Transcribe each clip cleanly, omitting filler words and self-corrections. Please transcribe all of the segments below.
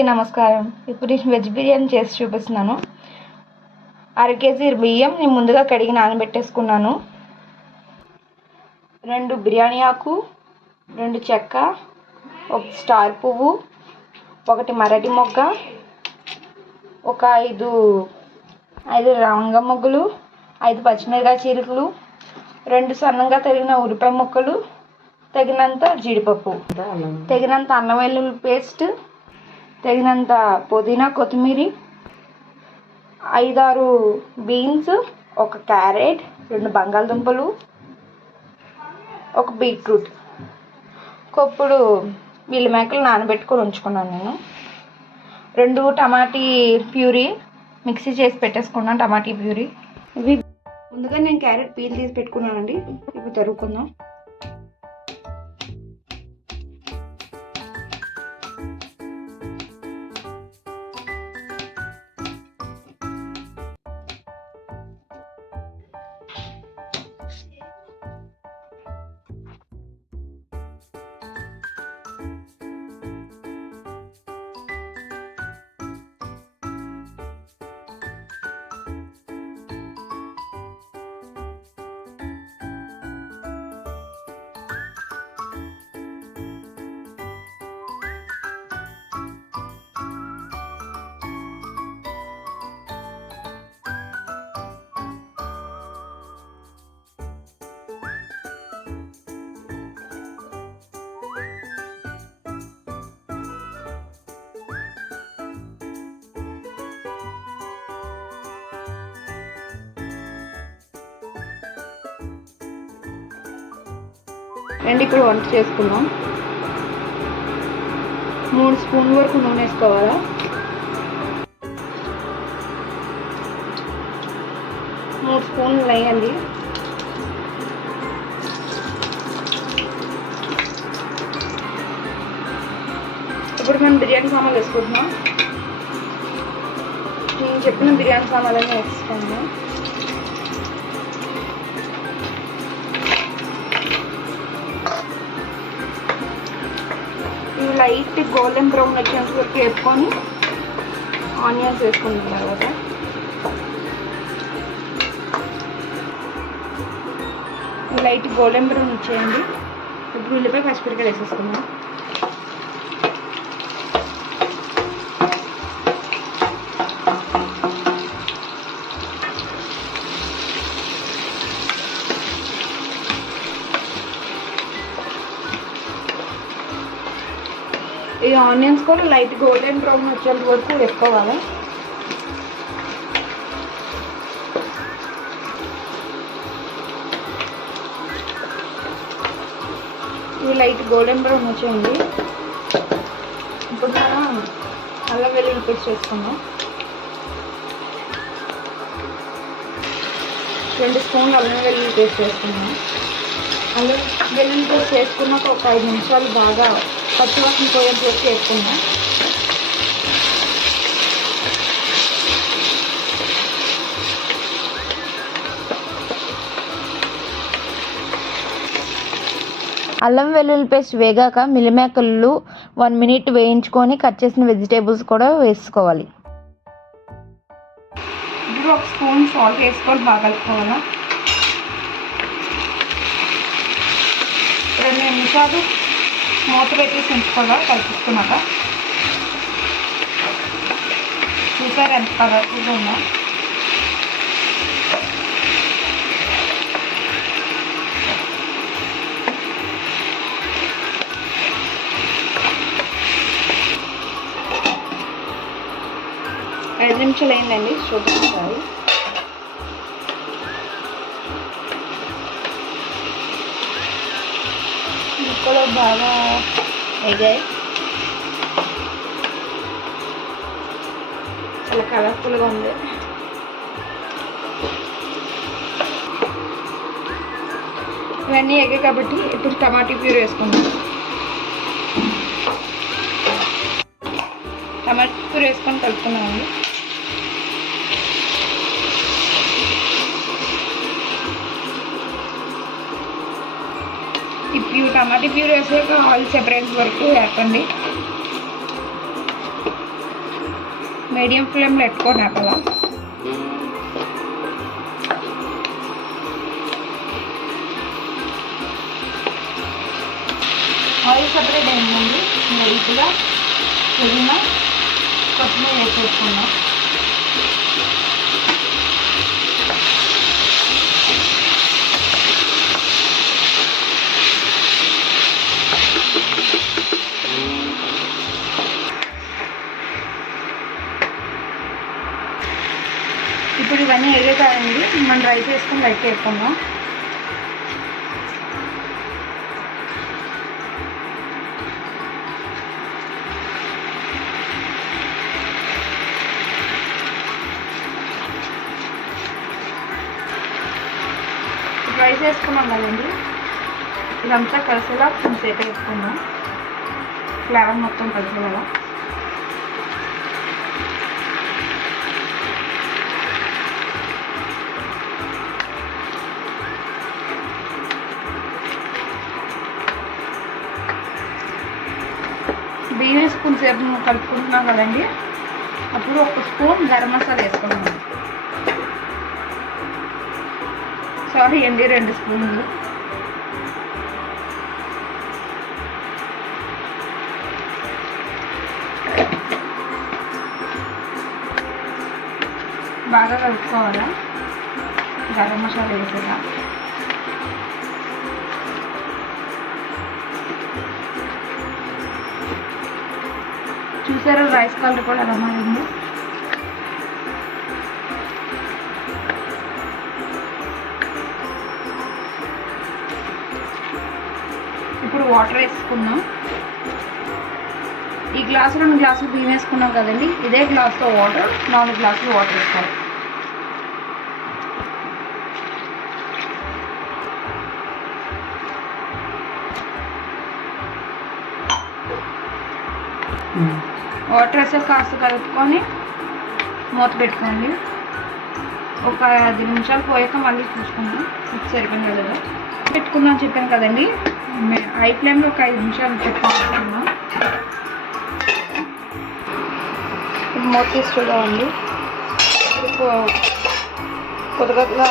అందరికీ నమస్కారం. ఇప్పుడు నేను వెజ్ బిర్యానీ చేసి చూపిస్తున్నాను. 1/2 కేజీ బియ్యం నేను ముందుగా కడిగి నానబెట్టేసుకున్నాను. 2 బిర్యానీ ఆకు, 2 చెక్క, 1 స్టార్ పువ్వు, 1 మరాఠీ మొగ్గ, ఒక 5 లవంగ మొగ్గలు, 5 పచ్చిమిరపకాయ చీలికలు, 2 సన్నగా తరిగిన ఉల్లిపాయ ముక్కలు, తగినంత జీడిపప్పు, తగినంత అల్లం వెల్లుల్లి పేస్ట్, తగినంత పుదీనా కొత్తిమీర, 5-6 బీన్స్, 1 క్యారెట్, 2 బంగాళదుంపలు, 1 బీట్రూట్. ఇప్పుడు వీళ్ళ మేకలు నానబెట్టుకొని ఉంచుకున్నాను. నేను 2 టమాటీ ప్యూరీ మిక్సీ చేసి పెట్టేసుకున్నాను. టమాటీ ప్యూరీ ఇవి ముందుగా నేను క్యారెట్ పీల్ తీసి పెట్టుకున్నానండి. ఇప్పుడు తరుగుకుందాం. రండి ఇప్పుడు వంట చేసుకుందాం. 3 స్పూన్ల వరకు నూనె వేసుకోవాలా. మూడు స్పూన్లు వేయండి. ఇప్పుడు మేము బిర్యానీ సామాన్లు వేసుకుంటున్నాం. నేను చెప్పిన బిర్యానీ సామాన్లన్నీ వేసుకుందాం. లైట్ గోల్డెన్ బ్రౌన్ వచ్చేంత వరకు వేసుకొని ఆనియన్స్ వేసుకున్న తర్వాత లైట్ గోల్డెన్ బ్రౌన్ వచ్చేయండి. ఇప్పుడు ఉల్లిపాయ పచ్చిమిరపకాయలు వేసేసుకున్నాం. ఈ ఆనియన్స్ కూడా లైట్ గోల్డెన్ బ్రౌన్ వచ్చేంత వరకు వేసుకోవాలి. ఇవి లైట్ గోల్డెన్ బ్రౌన్ వచ్చేయండి. ఇప్పుడు మనం అల్లం వెల్లుల్లి పేస్ట్ చేసుకుందాం. 2 స్పూన్లు అల్లం వెల్లుల్లి పేస్ట్ వేసుకుందాం. అల్లం వెల్లుల్లి పేస్ట్ వేసుకున్నాక ఒక 5 నిమిషాలు బాగా పచ్చివాసన పోయేంత వరకు వేసుకుందాం. అల్లం వెల్లుల్లి పేస్ట్ వేగాక మిల్లిమేకలు 1 మినిట్ వేయించుకొని కట్ చేసిన వెజిటేబుల్స్ కూడా వేసుకోవాలి. ఇప్పుడు 1 స్పూన్ సాల్ట్ వేసుకొని బాగా కలుపుకోవాలి. 2 నిమిషాలు మూత పెట్టేసి ఉంచుకోవాలి. కలుపుకున్నాక చూసారు ఎంత కలర్ఫుల్గా ఉందో. ఐదు నిమిషాలు అయిందండి. చూపిస్తారు. ముక్కలు బాగా వేగాయి. చాలా కలర్ఫుల్గా ఉంది. ఇవన్నీ వేగాయి కాబట్టి ఇప్పుడు టమాటీ ప్యూరీ వేసుకుందాం. టమాటీ ప్యూరీ వేసుకొని కలుపుకున్నామండి. టమాటా ప్యూరీ వేసాక ఆయిల్ సెపరేట్ వరకు వేపండి. మీడియం ఫ్లేమ్లో పెట్టుకోండి అలా. ఆయిల్ సపరేట్ అయిందండి. లైట్గా పుదీనా కొత్తిమీర వేసేసుకున్నాం. ఇప్పుడు ఇవన్నీ ఎగేతాయండి. మనం రైస్ వేసుకుని లైట్ వేసుకుందాం. రైస్ వేసుకున్నాం కదండి, ఇదంతా కలిసేలా కొంచెం సేపు వేసుకుందాం. ఫ్లేవర్ మొత్తం కలిసేలా. బియ్యం వేసుకుని సేపు కలుపుకుంటున్నాం కదండి, అప్పుడు ఒక స్పూన్ గరం మసాలా వేసుకున్నాం. సారీ అండి, 2 స్పూన్లు. బాగా కలుపుకోవాలా గరం మసాలా వేసేలా. చూసారా రైస్ కలర్ కూడా ఎలా మారింది. ఇప్పుడు వాటర్ వేసుకుందాం. ఈ గ్లాసు 2 గ్లాసులు బియ్యం వేసుకున్నాం కదండి, ఇదే గ్లాస్తో వాటర్ 4 గ్లాసులు వాటర్ వేసుకోవాలి. వాటర్ వేసే కాస్త కలుపుకొని మూత పెట్టుకోండి. ఒక 10 నిమిషాలు పోయాక మళ్ళీ చూసుకుందాం ఉప్పు సరిపోయింది కదా. పెట్టుకుందాం చెప్పాను కదండి, హై ఫ్లేమ్లో ఒక 5 నిమిషాలు పెట్టుకుంటున్నాం. మూత తీసి చూడండి, కొద్దిగా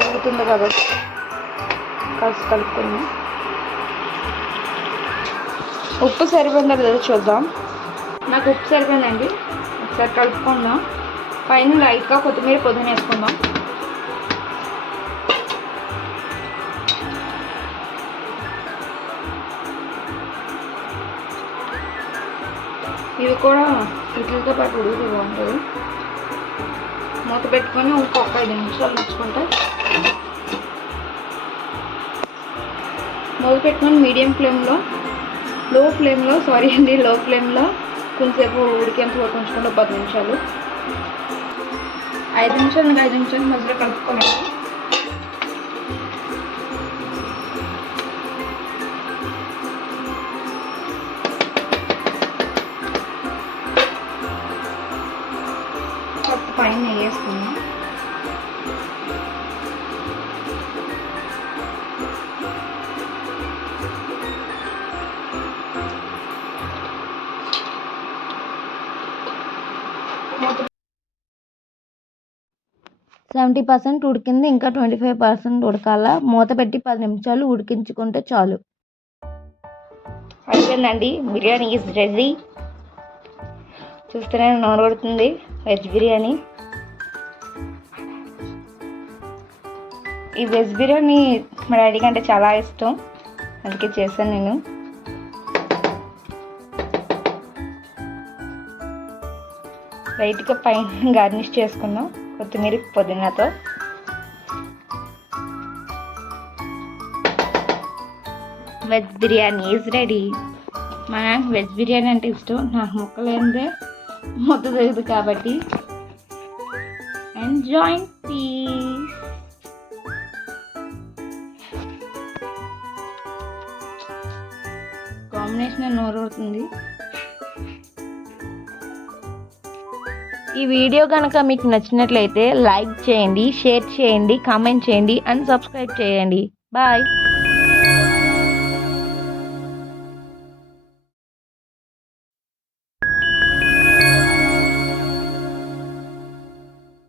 ఉడుకుతుంది కదా, కాస్త కలుపుకుందాం. ఉప్పు సరిపోయిందా లేదా చూద్దాం. నాకు ఉప్పు సరిపోయిందండి, ఒకసారి కలుపుకుందాం. పైన లైట్గా కొత్తిమీర పుదీనా వేసుకుందాం. ఇవి కూడా వీటితో పాటు ఉడికి బాగుంటుంది. మూత పెట్టుకొని ఇంకొక 5 నిమిషాలు ఉంచుకుంటే, మూత పెట్టుకొని మీడియం ఫ్లేమ్లో లో ఫ్లేమ్లో కొంచెంసేపు ఉడికేంత వరకు ఉంచుకుంటే 10 నిమిషాలు. 5 నిమిషాలు మధ్యలో కలుపుకోలేదు. పైన నెయ్యి వేసుకుందాం. మూత 70% ఉడికింది, ఇంకా 25% ఉడకాల. మూత పెట్టి 10 నిమిషాలు ఉడికించుకుంటే చాలు. అయిపోయిందండి, బిర్యానీ ఈజ్ రెడీ. చూస్తేనే నోరు పడుతుంది. వెజ్ బిర్యానీ. ఈ వెజ్ బిర్యానీ మా డాడీ కంటే చాలా ఇష్టం, అందుకే చేశాను నేను. లైట్గా పైన గార్నిష్ చేసుకున్నాం కొత్తిమీర పుదీనాతో. Veg biryani is ready. మా నాకు వెజ్ బిర్యానీ అంటే ఇష్టం, నాకు ముక్కలేందే ముద్ద తెలియదు కాబట్టి. Enjoy please. కాంబినేషన్ నోరు అవుతుంది. ఈ వీడియో కనుక మీకు నచ్చినట్లయితే లైక్ చేయండి, షేర్ చేయండి, కామెంట్ చేయండి అండ్ సబ్స్క్రైబ్ చేయండి. బాయ్.